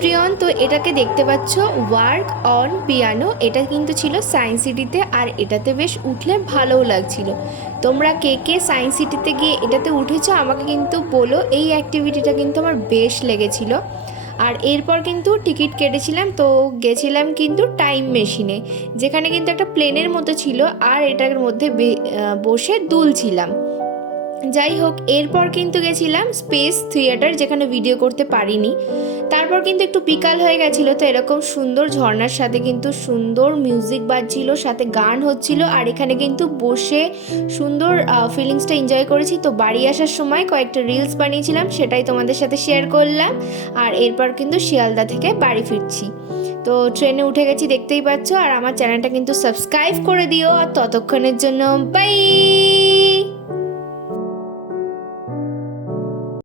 Everyone, তো এটাকে দেখতে পাচ্ছ ওয়ার্ক অন পিয়ানো। এটা কিন্তু ছিল সায়েন্স সিটিতে, আর এটাতে বেশ উঠলে ভালোও লাগছিল। তোমরা কে কে সায়েন্স সিটিতে গিয়ে এটাতে উঠেছো আমাকে কিন্তু বলো। এই অ্যাক্টিভিটিটা কিন্তু আমার বেশ লেগেছিল। আর এরপর কিন্তু টিকিট কেটেছিলাম, তো গেছিলাম কিন্তু টাইম মেশিনে, যেখানে কিন্তু একটা প্লেনের মতো ছিল, আর এটার মধ্যে বসে দুলছিলাম। যাই হোক, এরপর কিন্তু গেছিলাম স্পেস থিয়েটার, যেখানে ভিডিও করতে পারিনি। তারপর কিন্তু একটু বিকাল হয়ে গেছিলো, তো এরকম সুন্দর ঝর্ণার সাথে কিন্তু সুন্দর মিউজিক বাজছিল, সাথে গান হচ্ছিল, আর এখানে কিন্তু বসে সুন্দর ফিলিংসটা এনজয় করেছি। তো বাড়ি আসার সময় কয়েকটা রিলস বানিয়েছিলাম, সেটাই তোমাদের সাথে শেয়ার করলাম। আর এরপর কিন্তু শিয়ালদা থেকে বাড়ি ফিরছি। তো ট্রেনে উঠে গেছি, দেখতেই পাচ্ছ। আর আমার চ্যানেলটা কিন্তু সাবস্ক্রাইব করে দিও। আর ততক্ষণের জন্য বাই।